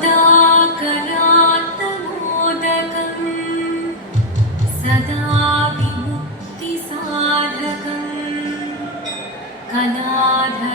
करात् सदा विमुक्तिसाधक कनाध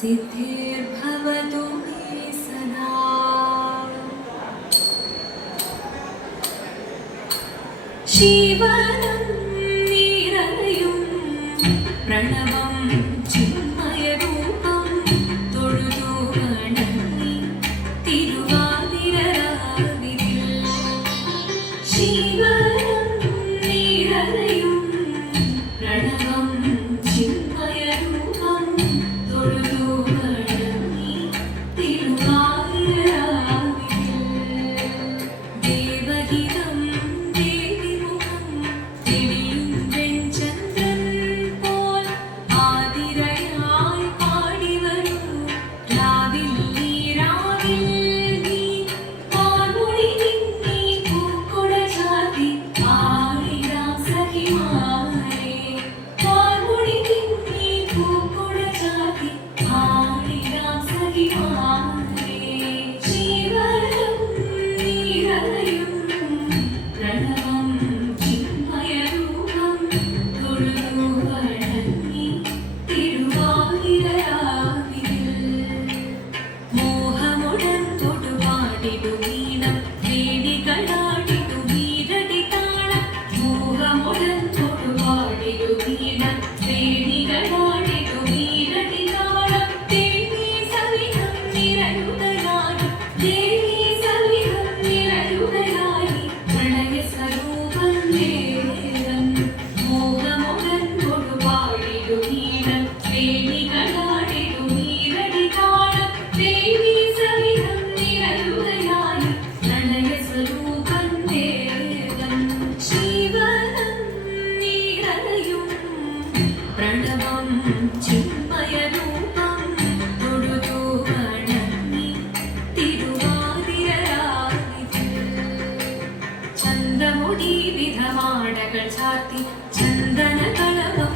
सिद्धिर्भवतु मे सदा। शिवनं शिवा प्रणवम् ചന്തമുടി വിധമാടകൾ ചാത്തി ചന്ദന കളവം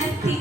Thank you.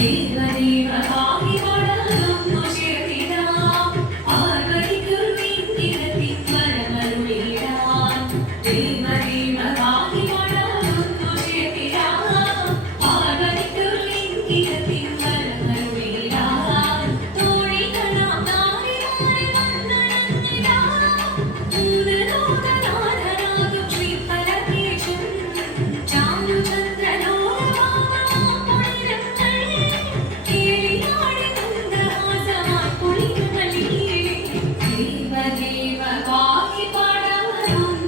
Keep my Hallelujah.